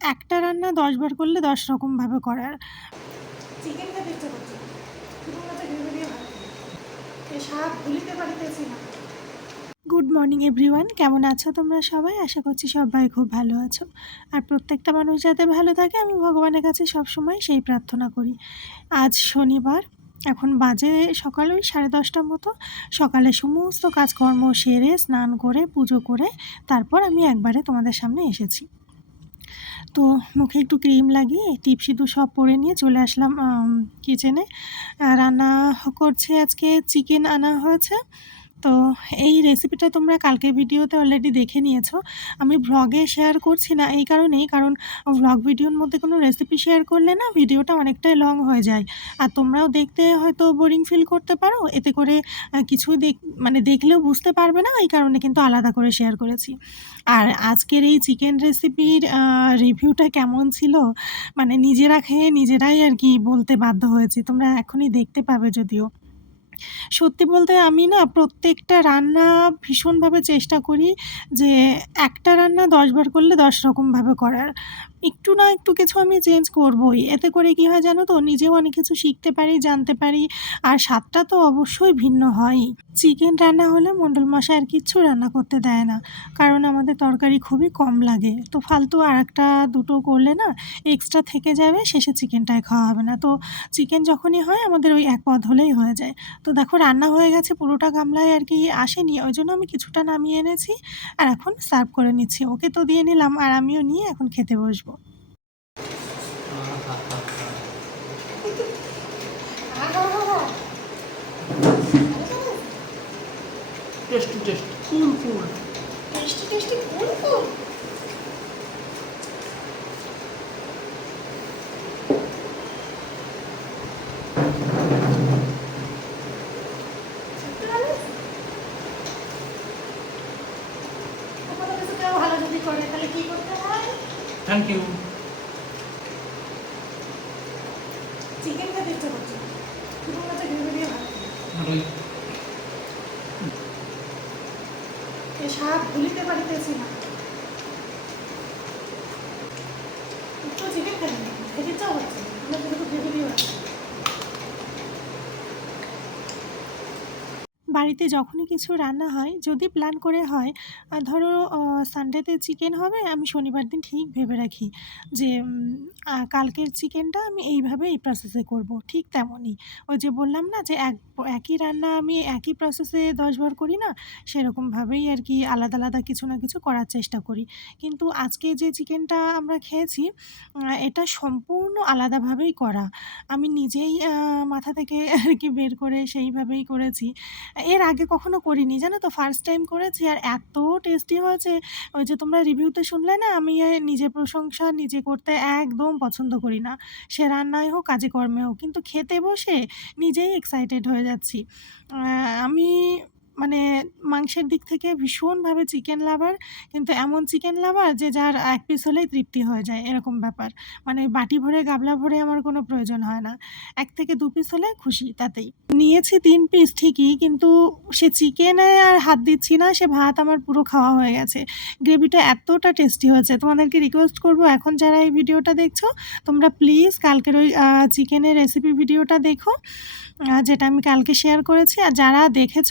একটা রান্না দশবার করলে দশ রকমভাবে করার। চিকেন খেতে ইচ্ছে করছে শুধুমাত্র গ্রেভি দিয়ে ভাত এই স্বাদ ভুলিতে পারিতেছি না। গুড মর্নিং এভরিওয়ান কেমন আছো তোমরা সবাই? আশা করছি সবাই খুব ভালো আছো। আর প্রত্যেকটা মানুষ যাতে ভালো থাকে আমি ভগবানের কাছে সবসময় সেই প্রার্থনা করি। আজ শনিবার এখন বাজে সকাল ওই সাড়ে দশটার মতো। সকালে সমস্ত কাজকর্ম সেরে স্নান করে পুজো করে তারপর আমি একবারে তোমাদের সামনে এসেছি। তো মুখে একটু ক্রিম লাগিয়ে টিপ সিঁদুর সব পরে নিয়ে চলে আসলাম কিচেনে রান্না করছি আজকে চিকেন আনা হয়েছে। তো এই রেসিপিটা তোমরা কালকে ভিডিওতে অলরেডি দেখে নিয়েছো। আমি ভ্লগে শেয়ার করছি না এই কারণেই, কারণ ভ্লগ ভিডিওর মধ্যে কোনো রেসিপি শেয়ার করলে না ভিডিওটা অনেকটাই লং হয়ে যায়। আর তোমরাও দেখতে হয়তো বোরিং ফিল করতে পারো, এতে করে কিছু দেখ মানে দেখলেও বুঝতে পারবে না, এই কারণে কিন্তু আলাদা করে শেয়ার করেছি। আর আজকের এই চিকেন রেসিপির রিভিউটা কেমন ছিল? মানে নিজেরা খেয়ে নিজেরাই আর কি বলতে বাধ্য হয়েছি। তোমরা এখনই দেখতে পাবে যদিও। সত্যি বলতে আমি না প্রত্যেকটা রান্না ভীষণভাবে চেষ্টা করি যে একটা রান্না দশবার করলে দশ রকমভাবে করার। একটু না একটু কিছু আমি চেঞ্জ করবই। এতে করে কি হয় জানো তো? নিজেও অনেক কিছু শিখতে পারি, জানতে পারি। আর স্বাদটা তো অবশ্যই ভিন্ন হয়ই চিকেন রান্না হলে মণ্ডল মশাই আর কিচ্ছু রান্না করতে দেয় না। কারণ আমাদের তরকারি খুবই কম লাগে। তো ফালতু আর একটা দুটো করলে না এক্সট্রা থেকে যাবে, শেষে চিকেনটাই খাওয়া হবে না। তো চিকেন যখনই হয় আমাদের ওই এক পদ হলেই হয়ে যায়। তো দেখো রান্না হয়ে গেছে, পুরোটা গামলায় আর কি আসেনি। ওই জন্য আমি কিছুটা নামিয়ে এনেছি। আর এখন সার্ভ করে নিচ্ছি। ওকে তো দিয়ে নিলাম। আর আমিও নিয়ে এখন খেতে বসবো। Tasty tasty full full. Tasty tasty full full. ভালো যদি করে তাহলে কি করতে হয় থ্যাংক ইউ চিকেন খেতে ইচ্ছে করছে শুধুমাত্র গ্রেভি দিয়ে ভাত ভালোই স্বাদ ভুলিতে পারিতেছি না একটু চিকেন খেতে খেতে ইচ্ছাও হচ্ছে আমরা শুধু গ্রেভি দিয়ে ভাত বাড়িতে যখনই কিছু রান্না হয়, যদি প্ল্যান করে হয় ধরো সানডেতে চিকেন হবে, আমি শনিবার দিন ঠিক ভেবে রাখি যে কালকের চিকেনটা আমি এইভাবে এই প্রসেসে করব, ঠিক তেমনই। ওই যে বললাম না যে, এক, একই রান্না আমি একই প্রসেসে দশবার করি না, সেরকমভাবেই আর কি আলাদা আলাদা কিছু না কিছু করার চেষ্টা করি। কিন্তু আজকে যে চিকেনটা আমরা খেয়েছি এটা সম্পূর্ণ আলাদাভাবেই করা। আমি নিজেই মাথা থেকে আর কি বের করে সেইভাবেই করেছি। এর আগে কখনো করিনি। জানো তো ফার্স্ট টাইম করেছি আর এত টেস্টি হয়েছে। ওই যে তোমরা রিভিউতে শুনলে না, আমি নিজে প্রশংসা নিজে করতে একদম পছন্দ করি না। সে রান্নায় হোক, কাজে কর্মে হোক, কিন্তু খেতে বসে নিজেই এক্সাইটেড হয়ে যাচ্ছি। আমি মানে মাংসের দিক থেকে ভীষণভাবে চিকেন লাভার কিন্তু এমন চিকেন লাভার যে যার এক পিস হলেই তৃপ্তি হয়ে যায়, এরকম ব্যাপার। মানে বাটি ভরে, গাবলা ভরে আমার কোনো প্রয়োজন হয় না। এক থেকে দু পিস হলে খুশি তাতেই। নিয়েছি তিন পিস ঠিকই, কিন্তু সে চিকেনে আর হাত দিচ্ছি না, সে ভাত আমার পুরো খাওয়া হয়ে গেছে। গ্রেভিটা এতটা টেস্টি হয়েছে। তোমাদেরকে রিকোয়েস্ট করব, এখন যারা এই ভিডিওটা দেখছ, তোমরা প্লিজ কালকের ওই চিকেনের রেসিপি ভিডিওটা দেখো যেটা আমি কালকে শেয়ার করেছি। আর যারা দেখেছ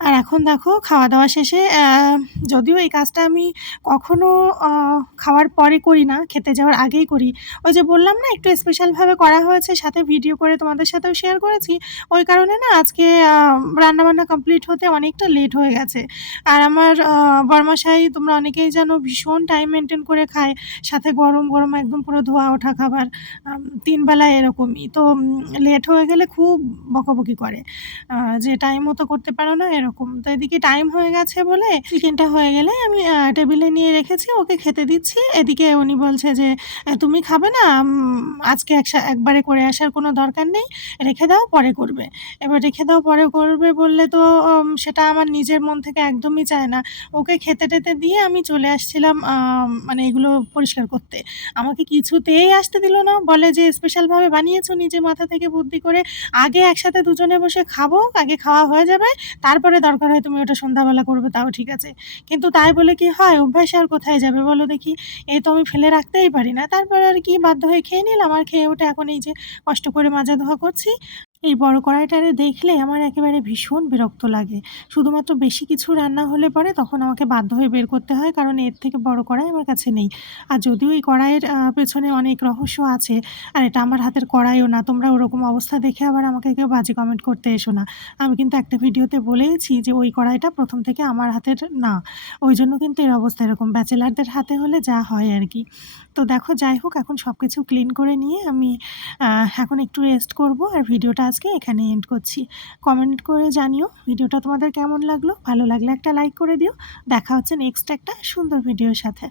আর এখন দেখো খাওয়া দাওয়া শেষে যদিও এই কাজটা আমি কখনো খাওয়ার পরে করি না, খেতে যাওয়ার আগেই করি। ওই যে বললাম না, একটু স্পেশালভাবে করা হয়েছে, সাথে ভিডিও করে তোমাদের সাথেও শেয়ার করেছি। ওই কারণে না, আজকে রান্নাবান্না কমপ্লিট হতে অনেকটা লেট হয়ে গেছে। আর আমার বর্মাশাই, তোমরা অনেকেই জানো, ভীষণ টাইম মেনটেন করে খায়। সাথে গরম গরম একদম পুরো ধোয়া ওঠা খাবার তিনবেলা এরকমই। তো লেট হয়ে গেলে খুব বকাবকি করে। যে টাইম মতো করতে পারো না, এরকম। তো এদিকে টাইম হয়ে গেছে বলে চিকেনটা হয়ে গেলে আমি টেবিলে নিয়ে রেখেছি, ওকে খেতে দিচ্ছি। এদিকে উনি বলছে যে তুমি খাবে না? আজকে একসা- একবারে করে আসার কোনো দরকার নেই। রেখে দাও, পরে করবে। এবার রেখে দাও, পরে করবে বললে তো সেটা আমার নিজের মন থেকে একদমই চায় না। ওকে খেতে টেতে দিয়ে আমি চলে আসছিলাম মানে এগুলো পরিষ্কার করতে। আমাকে কিছুতেই আসতে দিল না। বলে যে, স্পেশালভাবে বানিয়েছো নিজে মাথা থেকে বুদ্ধি করে। আগে একসাথে দুজনে বসে খাব, আগে খাওয়া হয়ে যাবে। তারপরে দরকার হয় তুমি ওটা সন্ধ্যাবেলা করবে, তাও ঠিক আছে। কিন্তু তাই বলে কি হয়, অভ্যাস আর কোথায় যাবে বলো দেখি? এ তো আমি ফেলে রাখতেই পারি না। তারপর আর কি বাধ্য হয়ে খেয়ে নিলাম। আর খেয়ে ওটা এখন এই যে কষ্ট করে মাজা ধোয়া করছি। এই বড় কড়াইটারে দেখলে আমার একেবারে ভীষণ বিরক্ত লাগে। শুধুমাত্র বেশি কিছু রান্না হলে পরে তখন আমাকে বাধ্য হয়ে বের করতে হয়, কারণ এর থেকে বড় কড়াই আমার কাছে নেই। আর যদিও এই কড়াইয়ের পেছনে অনেক রহস্য আছে, আর এটা আমার হাতের কড়াইও না, তোমরা ওরকম অবস্থা দেখে আবার আমাকে কেউ বাজে কমেন্ট করতে এসো না। আমি কিন্তু একটা ভিডিওতে বলেইছি যে ওই কড়াইটা প্রথম থেকে আমার হাতের না। ওই জন্য কিন্তু এর অবস্থা এরকম, ব্যাচেলারদের হাতে হলে যা হয় আর কি। তো দেখো, যাই হোক, এখন সব কিছু ক্লিন করে নিয়ে আমি এখন একটু রেস্ট করব আর ভিডিওটা আজকে এখানে এন্ড করছি। কমেন্ট করে জানিও ভিডিওটা তোমাদের কেমন লাগল? ভালো লাগলে একটা লাইক করে দিও। দেখা হচ্ছে নেক্সট একটা সুন্দর ভিডিওর সাথে।